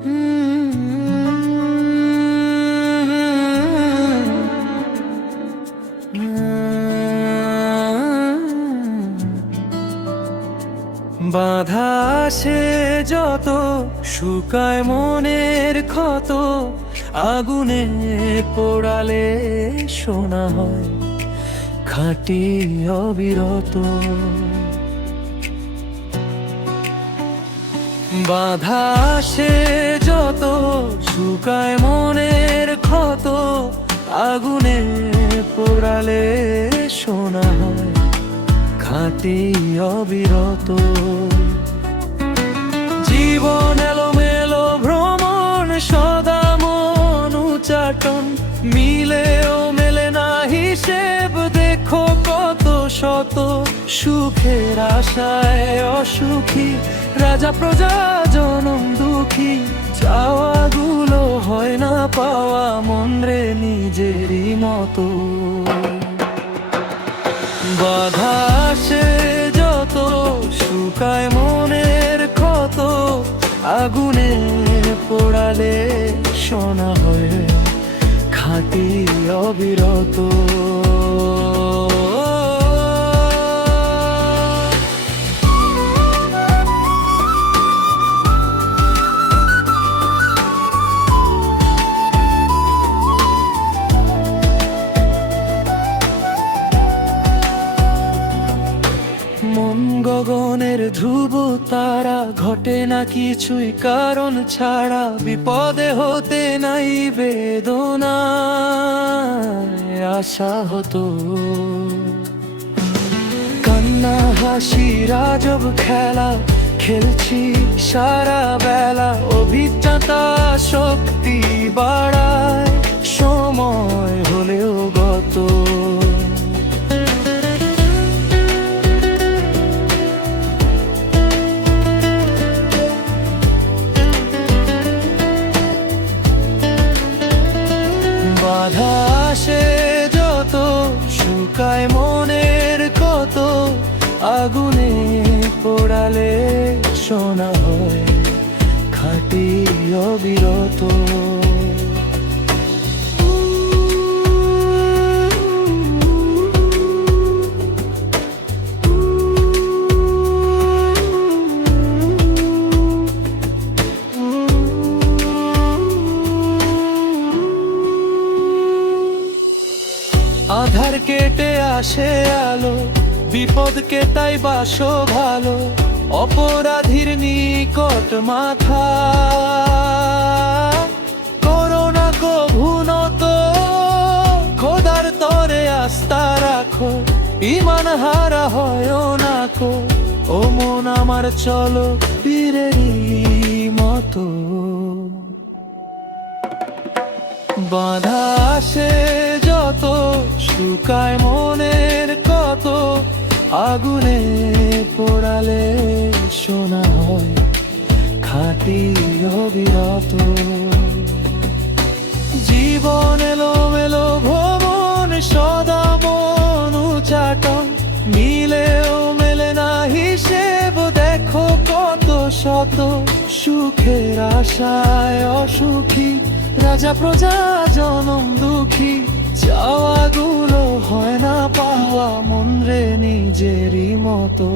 বাধা আসে যত, শুকায় মনের ক্ষত, আগুনে পোড়ালে শোনা হয় খাঁটি অবিরত। বাধা আসে যত, শুকায় মনের ক্ষত, আগুনে পোড়ালে শোনা হয় খাঁটি অবিরত। জীবন এলোমেলো ভ্রমণ, সদা মন উচাটন, মিলেও মেলে না হিসেব, দেখো কত শত সুখের আশায় অসুখী, রাজা প্রজা জনম দুঃখী, চাওয়াগুলো হয় না পাওয়া, মন রে নিজেরই মতো। বাধা আসে যত, শুকায় মনের ক্ষত, আগুনে পোড়ালে শোনা হয় খাঁটি অবিরত। মন গগনের ধ্রুব তারা, ঘটে না কিছুই কারণ ছাড়া, বিপদে হতে নাই বেদনা আশা হতো। কান্না হাসি রাজব খেলা, খেলছি সারা বেলা, অভিজ্ঞতা শক্তি বাড়ায়, সময় হলেও গত। বাধা আসে যত, শুকায় মনের ক্ষত, আগুনে পোড়ালে শোনা হয় খাঁটি অবিরত। আধার কেটে আসে আলো, বিপদকে তাই বাসো ভালো, অপরাধীর নিকট মাথা করোনা কভু নত, খোদার তরে আস্থা রাখো, ইমান হারা হয় না কো, ও মন আমার চলো বীরেরই মতো। বাধা আসে যত, শুকায় মনের কত, আগুনে পোড়ালে শোনা হয় খাঁটি অবিরত। জীবন এলোমেলো ভ্রমণ, সদা মন উচাটন, মিলেও মেলে না হিসেব, দেখো কত শত সুখের আশায় অসুখী, রাজা প্রজা জনম দুঃখী, চাওয়াগুলো হয় না পাওয়া, মন রে নিজেরই মতো।